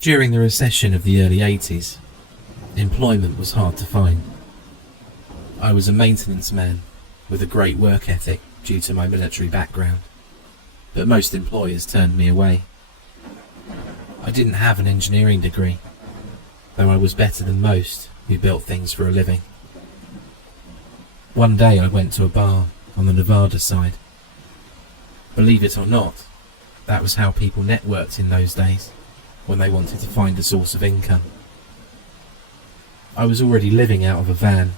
During the recession of the early 80s, employment was hard to find. I was a maintenance man with a great work ethic due to my military background, but most employers turned me away. I didn't have an engineering degree, though I was better than most who built things for a living. One day I went to a bar on the Nevada side. Believe it or not, that was how people networked in those days, when they wanted to find a source of income. I was already living out of a van.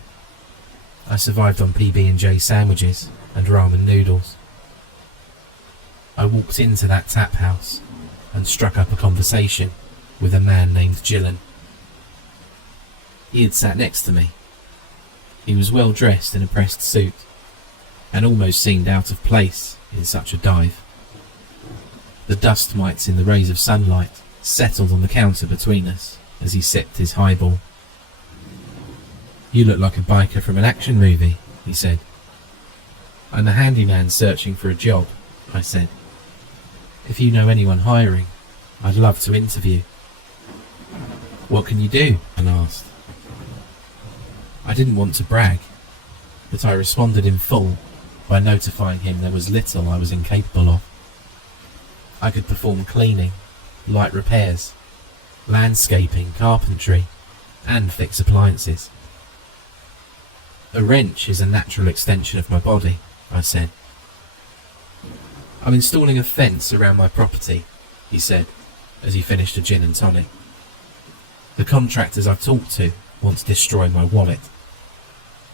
I survived on PB&J sandwiches and ramen noodles. I walked into that tap house and struck up a conversation with a man named Gillen. He had sat next to me. He was well dressed in a pressed suit and almost seemed out of place in such a dive. The dust mites in the rays of sunlight settled on the counter between us as he sipped his highball. "You look like a biker from an action movie," he said. "I'm a handyman searching for a job," I said. "If you know anyone hiring, I'd love to interview." "What can you do?" I asked. I didn't want to brag, but I responded in full by notifying him there was little I was incapable of. I could perform cleaning, light repairs, landscaping, carpentry, and fix appliances. "A wrench is a natural extension of my body," I said. "I'm installing a fence around my property," he said, as he finished a gin and tonic. "The contractors I've talked to want to destroy my wallet.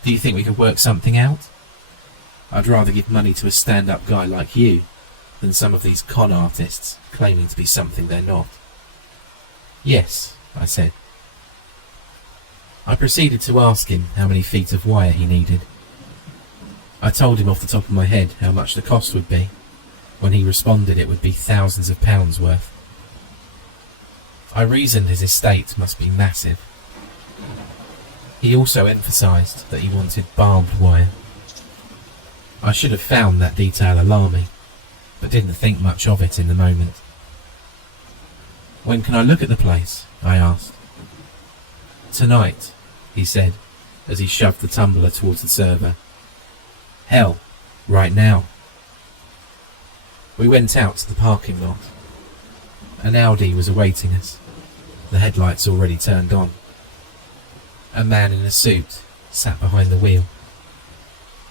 Do you think we could work something out? I'd rather give money to a stand-up guy like you than some of these con artists claiming to be something they're not." "Yes," I said. I proceeded to ask him how many feet of wire he needed. I told him off the top of my head how much the cost would be, when he responded it would be thousands of pounds worth. I reasoned his estate must be massive. He also emphasised that he wanted barbed wire. I should have found that detail alarming, but didn't think much of it in the moment. "When can I look at the place?" I asked. "Tonight," he said, as he shoved the tumbler towards the server. "Hell, right now." We went out to the parking lot. An Audi was awaiting us, the headlights already turned on. A man in a suit sat behind the wheel.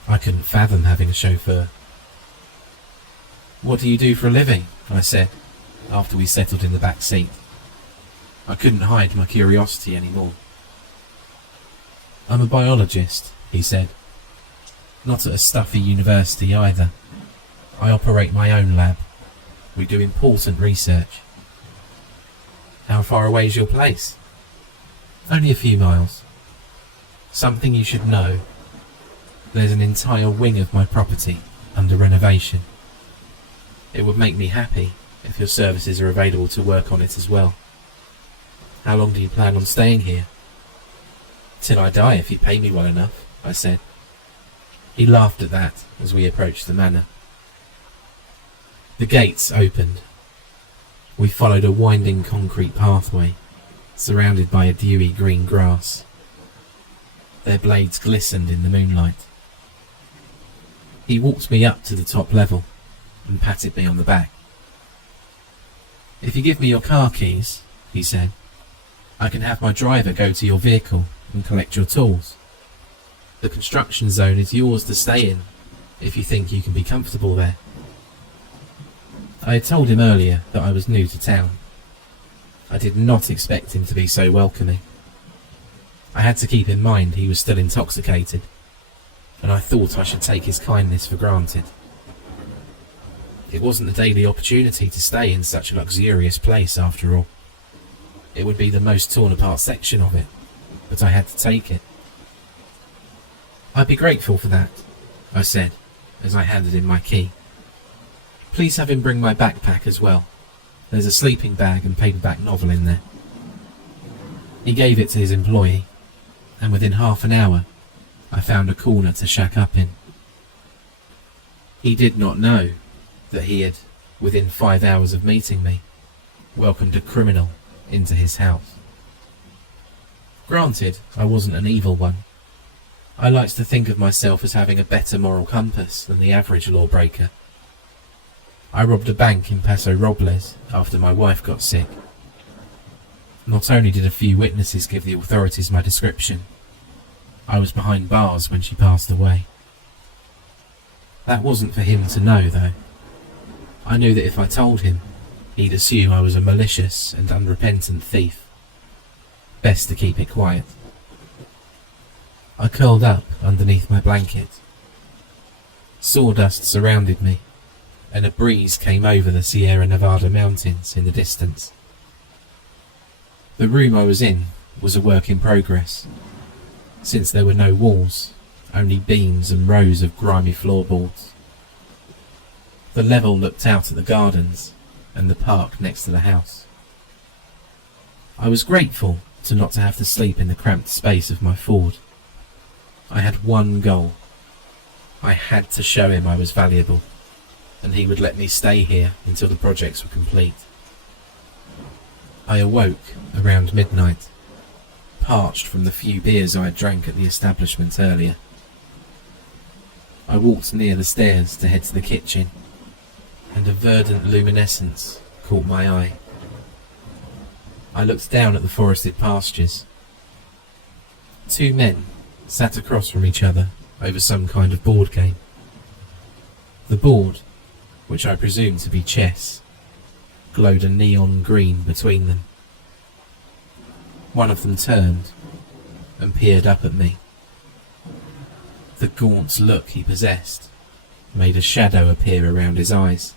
I couldn't fathom having a chauffeur. "What do you do for a living?" I said, after we settled in the back seat. I couldn't hide my curiosity anymore. "I'm a biologist," he said. "Not at a stuffy university either. I operate my own lab. We do important research." "How far away is your place?" "Only a few miles." "Something you should know. There's an entire wing of my property under renovation. It would make me happy if your services are available to work on it as well." "How long do you plan on staying here?" "Till I die if you pay me well enough," I said. He laughed at that as we approached the manor. The gates opened. We followed a winding concrete pathway, surrounded by a dewy green grass. Their blades glistened in the moonlight. He walked me up to the top level and patted me on the back. "If you give me your car keys," he said, "I can have my driver go to your vehicle and collect your tools. The construction zone is yours to stay in if you think you can be comfortable there." I had told him earlier that I was new to town. I did not expect him to be so welcoming. I had to keep in mind he was still intoxicated, and I thought I should take his kindness for granted. It wasn't a daily opportunity to stay in such a luxurious place after all. It would be the most torn apart section of it, but I had to take it. "I'd be grateful for that," I said, as I handed him my key. "Please have him bring my backpack as well. There's a sleeping bag and paperback novel in there." He gave it to his employee, and within half an hour, I found a corner to shack up in. He did not know that he had, within 5 hours of meeting me, welcomed a criminal into his house. Granted, I wasn't an evil one. I liked to think of myself as having a better moral compass than the average lawbreaker. I robbed a bank in Paso Robles after my wife got sick. Not only did a few witnesses give the authorities my description, I was behind bars when she passed away. That wasn't for him to know, though. I knew that if I told him, he'd assume I was a malicious and unrepentant thief. Best to keep it quiet. I curled up underneath my blanket. Sawdust surrounded me, and a breeze came over the Sierra Nevada mountains in the distance. The room I was in was a work in progress, since there were no walls, only beams and rows of grimy floorboards. The level looked out at the gardens and the park next to the house. I was grateful to not have to sleep in the cramped space of my Ford. I had one goal. I had to show him I was valuable, and he would let me stay here until the projects were complete. I awoke around midnight, parched from the few beers I had drank at the establishment earlier. I walked near the stairs to head to the kitchen, and a verdant luminescence caught my eye. I looked down at the forested pastures. Two men sat across from each other over some kind of board game. The board, which I presumed to be chess, glowed a neon green between them. One of them turned and peered up at me. The gaunt look he possessed made a shadow appear around his eyes,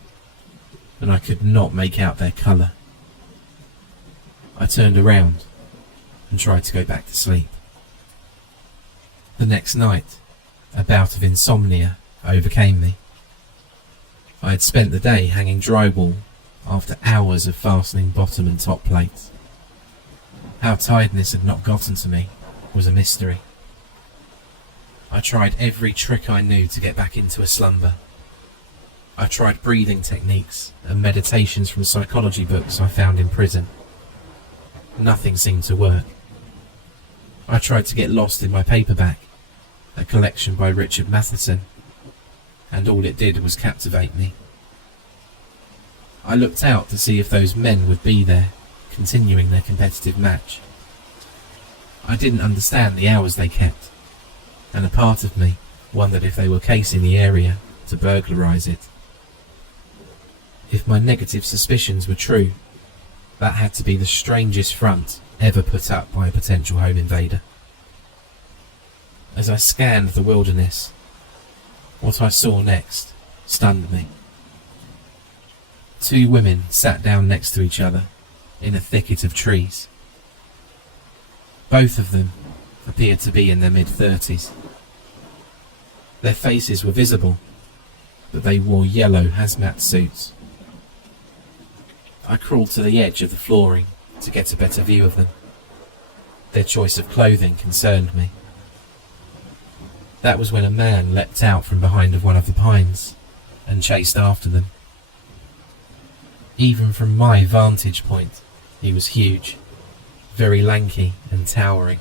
and I could not make out their colour. I turned around and tried to go back to sleep. The next night, a bout of insomnia overcame me. I had spent the day hanging drywall after hours of fastening bottom and top plates. How tiredness had not gotten to me was a mystery. I tried every trick I knew to get back into a slumber. I tried breathing techniques and meditations from psychology books I found in prison. Nothing seemed to work. I tried to get lost in my paperback, a collection by Richard Matheson, and all it did was captivate me. I looked out to see if those men would be there, continuing their competitive match. I didn't understand the hours they kept, and a part of me wondered if they were casing the area to burglarise it. If my negative suspicions were true, that had to be the strangest front ever put up by a potential home invader. As I scanned the wilderness, what I saw next stunned me. Two women sat down next to each other in a thicket of trees. Both of them appeared to be in their mid-30s. Their faces were visible, but they wore yellow hazmat suits. I crawled to the edge of the flooring to get a better view of them. Their choice of clothing concerned me. That was when a man leapt out from behind of one of the pines and chased after them. Even from my vantage point, he was huge, very lanky and towering.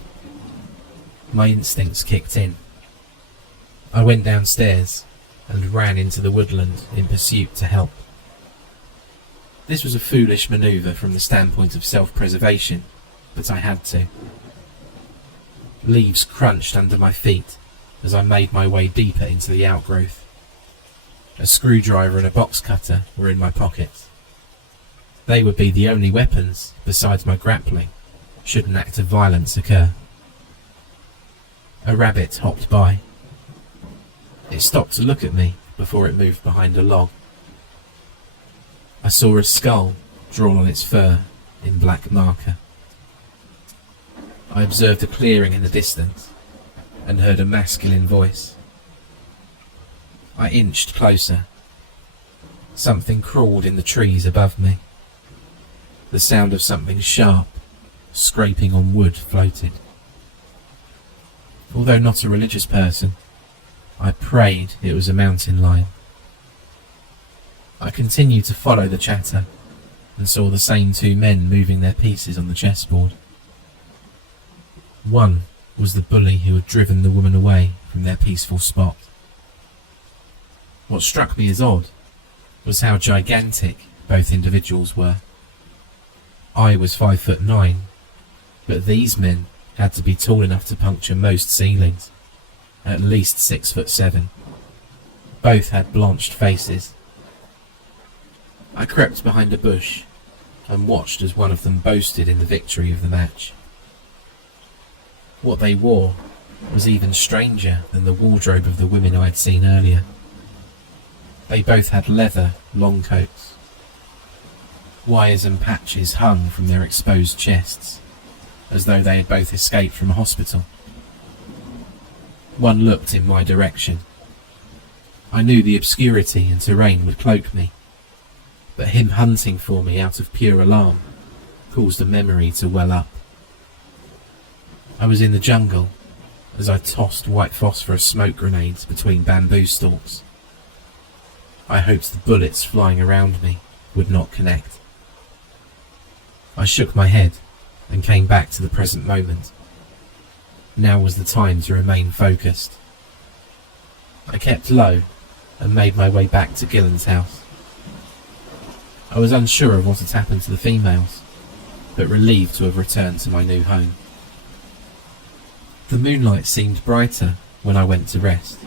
My instincts kicked in. I went downstairs and ran into the woodland in pursuit to help. This was a foolish manoeuvre from the standpoint of self-preservation, but I had to. Leaves crunched under my feet as I made my way deeper into the outgrowth. A screwdriver and a box cutter were in my pockets. They would be the only weapons, besides my grappling, should an act of violence occur. A rabbit hopped by. It stopped to look at me before it moved behind a log. I saw a skull drawn on its fur in black marker. I observed a clearing in the distance and heard a masculine voice. I inched closer. Something crawled in the trees above me. The sound of something sharp, scraping on wood, floated. Although not a religious person, I prayed it was a mountain lion. I continued to follow the chatter and saw the same two men moving their pieces on the chessboard. One was the bully who had driven the woman away from their peaceful spot. What struck me as odd was how gigantic both individuals were. I was 5'9", but these men had to be tall enough to puncture most ceilings, at least 6'7". Both had blanched faces. I crept behind a bush and watched as one of them boasted in the victory of the match. What they wore was even stranger than the wardrobe of the women I had seen earlier. They both had leather long coats. Wires and patches hung from their exposed chests, as though they had both escaped from a hospital. One looked in my direction. I knew the obscurity and terrain would cloak me, but him hunting for me out of pure alarm caused a memory to well up. I was in the jungle as I tossed white phosphorus smoke grenades between bamboo stalks. I hoped the bullets flying around me would not connect. I shook my head and came back to the present moment. Now was the time to remain focused. I kept low and made my way back to Gillen's house. I was unsure of what had happened to the females, but relieved to have returned to my new home. The moonlight seemed brighter when I went to rest.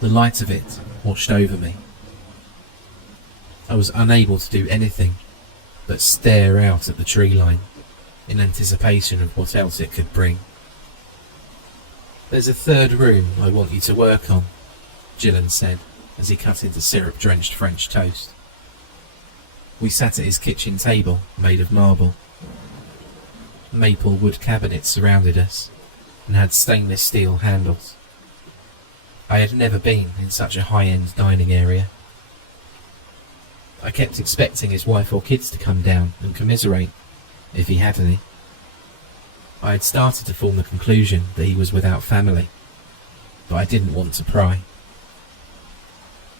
The light of it washed over me. I was unable to do anything but stare out at the tree line in anticipation of what else it could bring. "There's a third room I want you to work on," Gillen said as he cut into syrup-drenched French toast. We sat at his kitchen table made of marble. Maple wood cabinets surrounded us and had stainless steel handles. I had never been in such a high-end dining area. I kept expecting his wife or kids to come down and commiserate, if he had any. I had started to form the conclusion that he was without family, but I didn't want to pry.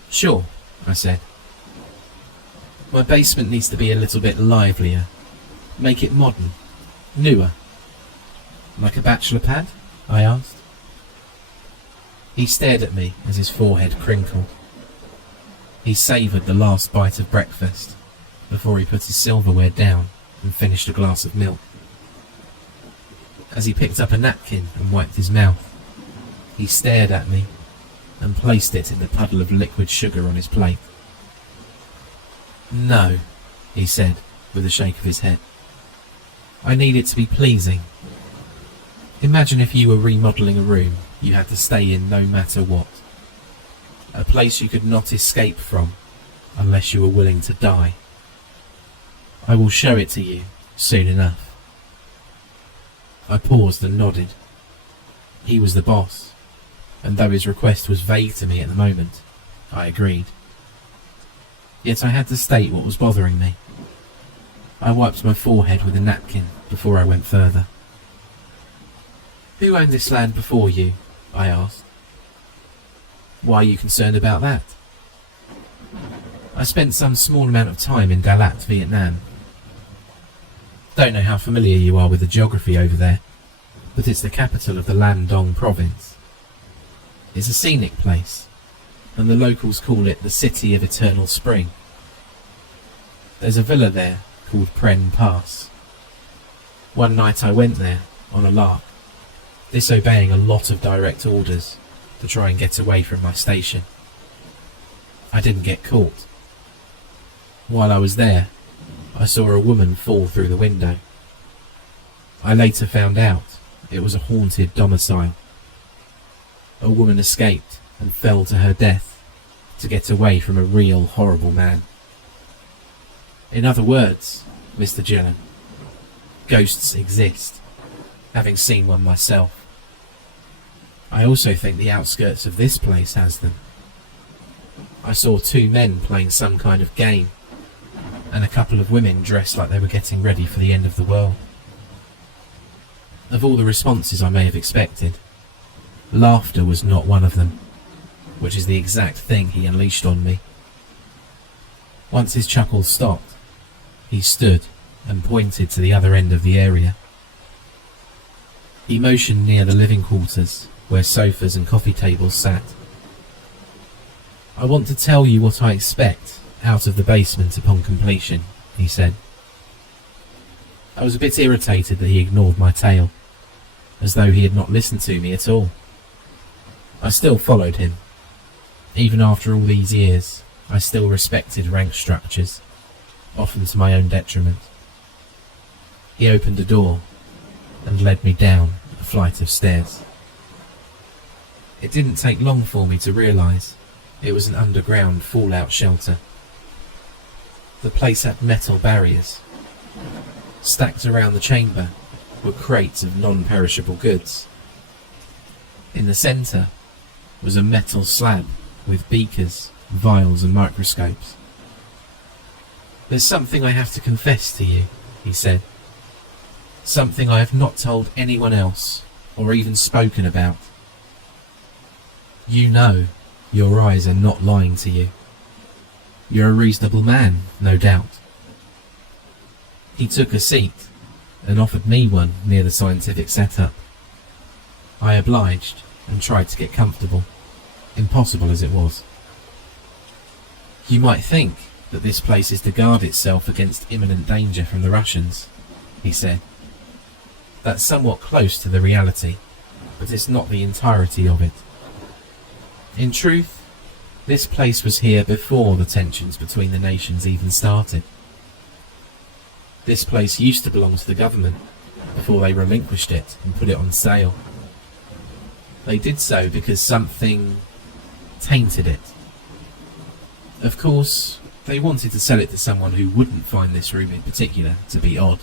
"Sure," I said. "My basement needs to be a little bit livelier. Make it modern, newer." "Like a bachelor pad?" I asked. He stared at me as his forehead crinkled. He savoured the last bite of breakfast before he put his silverware down and finished a glass of milk. As he picked up a napkin and wiped his mouth, he stared at me and placed it in the puddle of liquid sugar on his plate. "No," he said with a shake of his head. "I need it to be pleasing. Imagine if you were remodelling a room you had to stay in no matter what. A place you could not escape from unless you were willing to die. I will show it to you soon enough." I paused and nodded. He was the boss, and though his request was vague to me at the moment, I agreed. Yet I had to state what was bothering me. I wiped my forehead with a napkin before I went further. "Who owned this land before you?" I asked. "Why are you concerned about that?" "I spent some small amount of time in Dalat, Vietnam. Don't know how familiar you are with the geography over there, but it's the capital of the Lam Dong province. It's a scenic place, and the locals call it the City of Eternal Spring. There's a villa there called Pren Pass. One night I went there on a lark, disobeying a lot of direct orders to try and get away from my station. I didn't get caught. While I was there, I saw a woman fall through the window. I later found out it was a haunted domicile. A woman escaped and fell to her death to get away from a real horrible man. In other words, Mr. Gillen, ghosts exist, having seen one myself. I also think the outskirts of this place has them. I saw two men playing some kind of game, and a couple of women dressed like they were getting ready for the end of the world. Of all the responses I may have expected, laughter was not one of them, which is the exact thing he unleashed on me. Once his chuckles stopped, He stood and pointed to the other end of the area. He motioned near the living quarters, where sofas and coffee tables sat. "I want to tell you what I expect out of the basement upon completion," he said. I was a bit irritated that he ignored my tale, as though he had not listened to me at all. I still followed him. Even after all these years, I still respected rank structures, often to my own detriment. He opened a door and led me down a flight of stairs. It didn't take long for me to realise it was an underground fallout shelter. The place had metal barriers. Stacked around the chamber were crates of non-perishable goods. In the centre was a metal slab with beakers, vials and microscopes. "There's something I have to confess to you," he said. "Something I have not told anyone else or even spoken about. You know your eyes are not lying to you. You're a reasonable man, no doubt." He took a seat and offered me one near the scientific setup. I obliged and tried to get comfortable, impossible as it was. "You might think that this place is to guard itself against imminent danger from the Russians," he said. "That's somewhat close to the reality, but it's not the entirety of it. In truth, this place was here before the tensions between the nations even started. This place used to belong to the government before they relinquished it and put it on sale. They did so because something tainted it. Of course, they wanted to sell it to someone who wouldn't find this room in particular to be odd.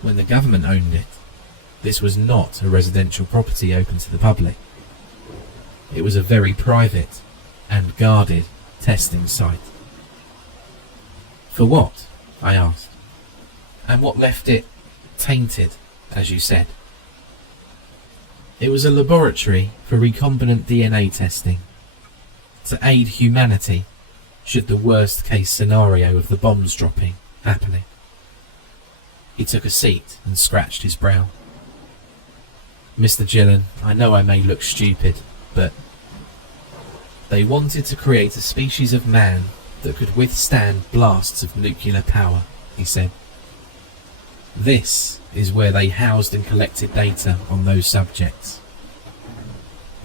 When the government owned it, this was not a residential property open to the public. It was a very private and guarded testing site." "For what?" I asked. "And what left it tainted, as you said?" "It was a laboratory for recombinant DNA testing, to aid humanity should the worst case scenario of the bombs dropping happening." He took a seat and scratched his brow. "Mr. Gillen, I know I may look stupid, but they wanted to create a species of man that could withstand blasts of nuclear power," he said. "This is where they housed and collected data on those subjects.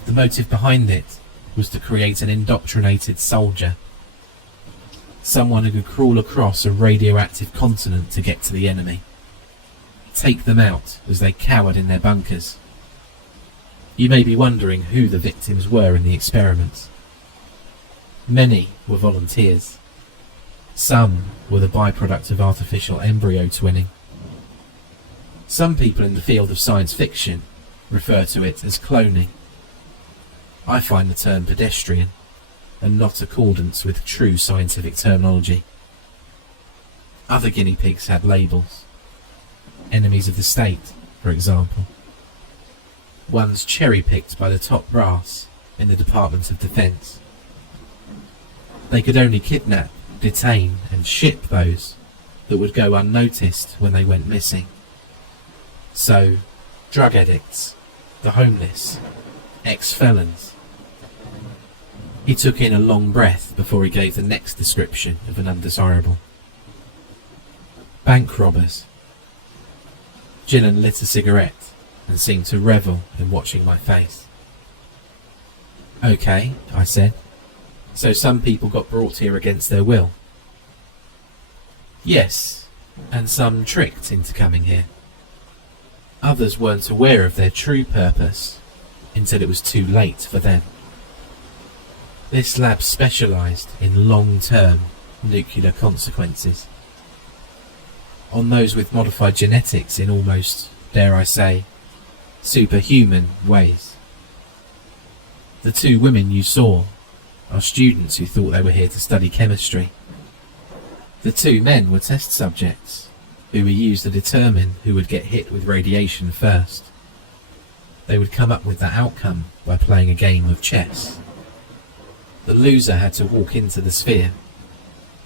The motive behind it was to create an indoctrinated soldier, someone who could crawl across a radioactive continent to get to the enemy, take them out as they cowered in their bunkers. You may be wondering who the victims were in the experiments. Many were volunteers. Some were the byproduct of artificial embryo twinning. Some people in the field of science fiction refer to it as cloning. I find the term pedestrian and not accordance with true scientific terminology. Other guinea pigs had labels. Enemies of the state, for example. Ones cherry-picked by the top brass in the Department of Defense. They could only kidnap, detain and ship those that would go unnoticed when they went missing. So, drug addicts, the homeless, ex-felons. He took in a long breath before he gave the next description of an undesirable. Bank robbers. Gillen lit a cigarette and seemed to revel in watching my face. "Okay," I said. "So some people got brought here against their will?" "Yes, and some tricked into coming here. Others weren't aware of their true purpose until it was too late for them. This lab specialised in long-term nuclear consequences. On those with modified genetics in almost, dare I say, superhuman ways. The two women you saw are students who thought they were here to study chemistry. The two men were test subjects who were used to determine who would get hit with radiation first. They would come up with that outcome by playing a game of chess. The loser had to walk into the sphere,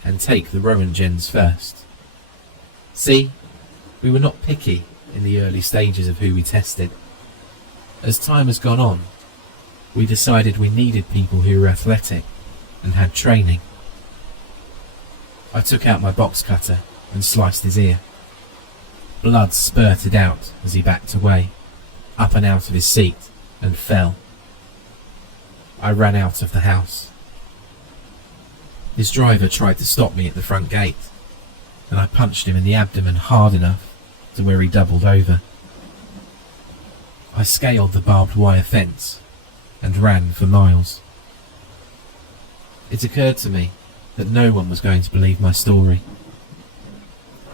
and take the Rowan gens first. See, we were not picky in the early stages of who we tested. As time has gone on, we decided we needed people who were athletic and had training. I took out my box cutter and sliced his ear. Blood spurted out as he backed away, up and out of his seat, and fell. I ran out of the house. His driver tried to stop me at the front gate, and I punched him in the abdomen hard enough to where he doubled over. I scaled the barbed wire fence and ran for miles. It occurred to me that no one was going to believe my story.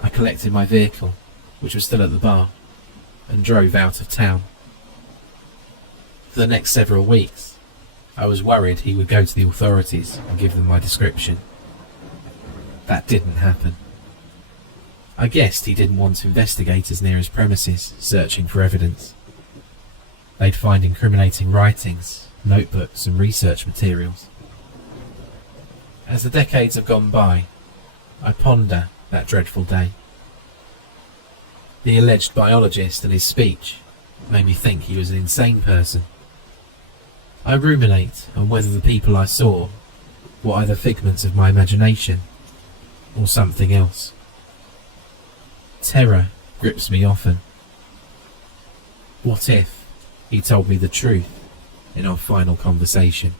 I collected my vehicle, which was still at the bar, and drove out of town. For the next several weeks, I was worried he would go to the authorities and give them my description. That didn't happen. I guessed he didn't want investigators near his premises searching for evidence. They'd find incriminating writings, notebooks and research materials. As the decades have gone by, I ponder that dreadful day. The alleged biologist and his speech made me think he was an insane person. I ruminate on whether the people I saw were either figments of my imagination or something else. Terror grips me often. What if he told me the truth in our final conversation?